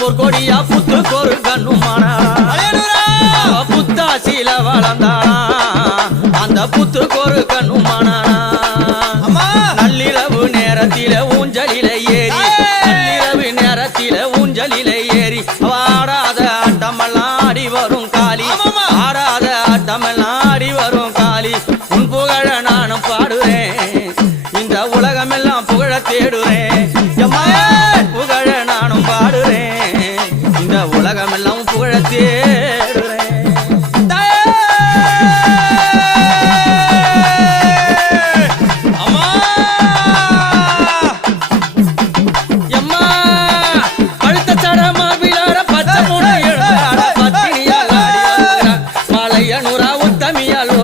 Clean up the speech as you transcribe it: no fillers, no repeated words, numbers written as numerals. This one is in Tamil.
பொற்கொடியா புத்துக்கு ஒரு கண்ணுமானா புத்தாசில வளர்ந்தானா அந்த புத்துக்கு ஒரு கண்ணுமானா நள்ளிரவு நேரத்தில ஊஞ்சலில ஏறி நள்ளிரவு நேரத்தில ஊஞ்சலில ஏறி ஆடாத ஆட்டமெல்லாம் ஆடி வரும் காளி ஆடாத ஆட்டமெல்லாம் ஆடி வரும் காளி உன் புகழ